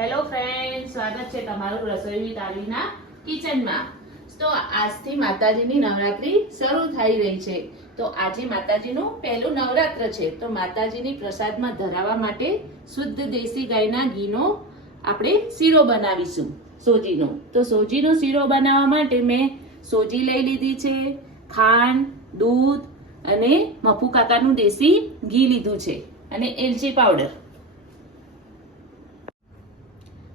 Hello friend, સ્વાગત છે તમારું રસોઈ વિથ આરવીના કિચનમાં। તો આજથી માતાજીની નવરાત્રી શરૂ થઈ રહી છે। તો આજે માતાજીનું પહેલું નવરાત્ર છે। તો માતાજીની પ્રસાદમાં ધરાવવા માટે શુદ્ધ દેશી ગાયના ઘીનો આપણે શીરો બનાવીશું સોજીનો। તો સોજીનો શીરો બનાવવા માટે મેં સોજી લઈ લીધી છે, ખાંડ, દૂધ અને મફુ કાકાનું દેશી ઘી લીધું છે અને એલચી પાવડર।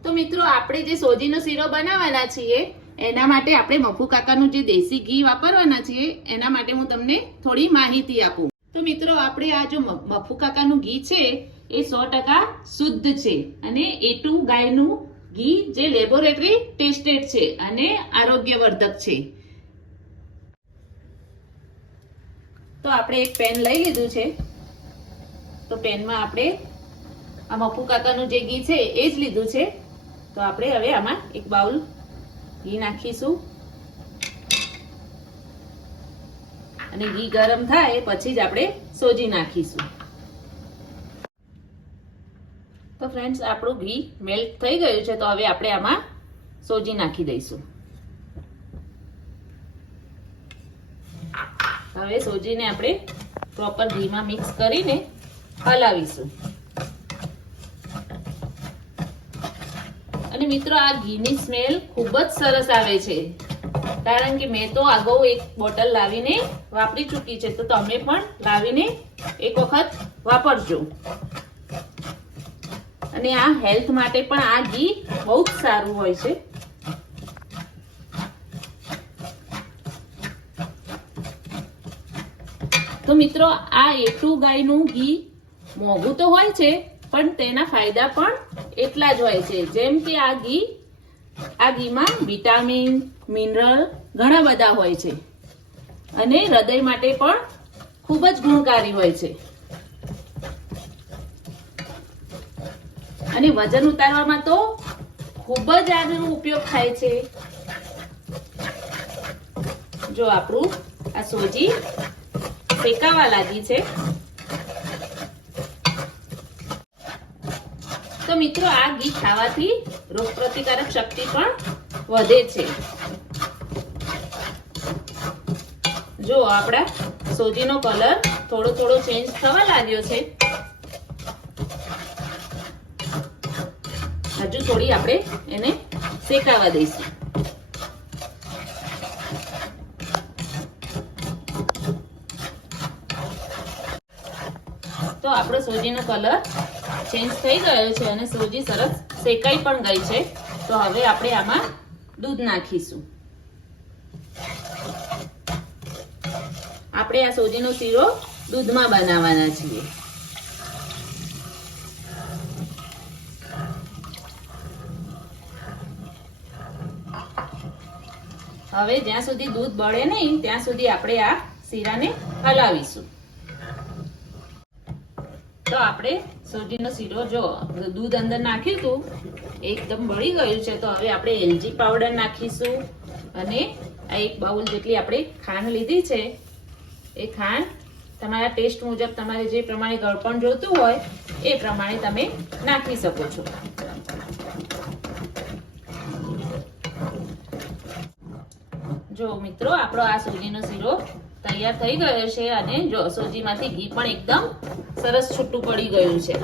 તો મિત્રો આપણે જે સોજીનો શીરો બનાવવાના છીએ એના માટે આપણે મફુ કાકાનું જે દેશી ઘી વાપરવાના છીએ એના માટે હું તમને થોડી માહિતી આપું। તો મિત્રો આપણે આ જો મફુ કાકાનું ઘી છે એ 100% શુદ્ધ છે અને A2 ગાયનું ઘી જે લેબોરેટરી ટેસ્ટેડ છે અને આરોગ્યવર્ધક છે। તો આપણે એક પેન લઈ લીધું છે। તો પેનમાં આપણે આ મફુ કાકાનું જે ઘી છે એ જ લીધું છે। તો આપણે હવે આમાં એક બાઉલ ઘી નાખીશું અને ઘી ગરમ થાય પછી જ આપણે સોજી નાખીશું। તો ફ્રેન્ડ્સ આપણું ઘી મેલ્ટ થઈ ગયું છે। તો હવે આપણે આમાં સોજી નાખી દઈશું। હવે સોજીને આપણે પ્રોપર ઘીમાં મિક્સ કરીને હલાવીશું। અને મિત્રો આ ઘીની સ્મેલ ખૂબ જ સરસ આવે છે, કારણ કે મેં તો અગાઉ એક બોટલ લાવીને વાપરી ચૂકી છે। તો તમે પણ લાવીને એક વખત વાપરજો। અને આ હેલ્થ માટે પણ આ ઘી બહુ જ સારું હોય છે। તો મિત્રો આ A2 ગાયનું ઘી મોંઘું તો હોય છે પણ તેના ફાયદા પણ એટલા જ હોય છે। જેમ કે આ ઘીમાં વિટામિન, મિનરલ ઘણા બધા હોય છે અને હૃદય માટે પણ ખૂબ જ ગુણકારી હોય છે અને વજન ઉતારવામાં તો ખૂબ જ આનો ઉપયોગ થાય છે। જો આપણું આ સોજી શેકાવા લાગી છે તો મિત્રો આ ઘી ખાવાથી રોગપ્રતિકારક શક્તિ પણ વધે છે। જો આપણા સોજીનો કલર થોડો થોડો ચેન્જ થવા લાગ્યો છે। હજુ થોડી આપણે એને શેકાવા દઈશું। તો આપણો સોજીનો કલર ચેન્જ થઈ ગયો છે અને સોજી સરસ શેકાઈ પણ ગઈ છે। તો હવે આપણે આમાં દૂધ નાખીશું। આપણે આ સોજીનો શીરો દૂધમાં બનાવવાના છીએ। હવે જ્યાં સુધી દૂધ બળે નહીં ત્યાં સુધી આપણે આ શીરાને હલાવીશું। તો આપણે સોજીનો શીરો જો દૂધ અંદર નાખ્યું હતું એકદમ બળી ગયું છે। તો હવે આપણે એલચી પાવડર નાખીશું અને આ એક બાઉલ જેટલી આપણે ખાંડ લીધી છે એ ખાંડ તમારા ટેસ્ટ મુજબ તમારે જે પ્રમાણે ગળપણ જોતું હોય એ પ્રમાણે તમે નાખી શકો છો। જો મિત્રો આપણો આ સોજીનો શીરો તૈયાર થઈ ગયો છે અને જો સોજીમાંથી ઘી પણ એકદમ સરસ છૂટું પડી ગયું છે।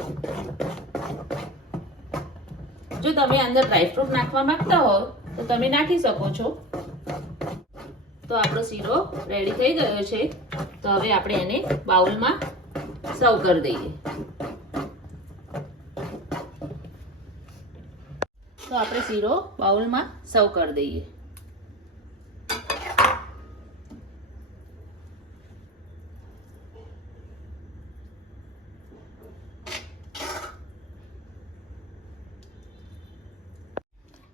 જો તમે અંદર ડ્રાયફ્રૂટ નાખવા માંગતા હો તો તમે નાખી શકો છો। તો આપણો શીરો રેડી થઈ ગયો છે। તો હવે આપણે એને બાઉલમાં સર્વ કરી દઈએ। તો આપણે શીરો બાઉલમાં સર્વ કરી દઈએ।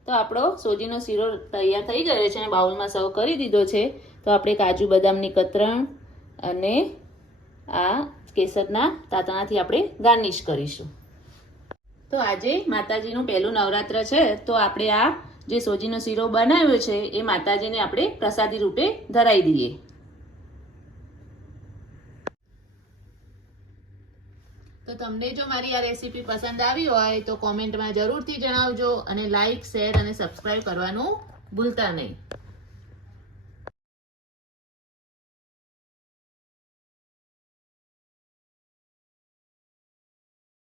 તો આપણો સોજીનો શીરો તૈયાર થઈ ગયો છે અને બાઉલમાં સર્વ કરી દીધો છે। તો આપણે કાજુ બદામની કતરણ અને આ કેસરના તાતણાથી આપણે ગાર્નિશ કરીશું। તો આજે માતાજીનું પહેલું નવરાત્ર છે તો આપણે આ જે સોજીનો શીરો બનાવ્યો છે એ માતાજીને આપણે પ્રસાદી રૂપે ધરાઈ દઈએ। તો તમને જો મારી આ રેસીપી પસંદ આવી હોય તો કોમેન્ટમાં જરૂરથી જણાવજો અને લાઈક શેર અને સબસ્ક્રાઈબ કરવાનું ભૂલતા નહીં.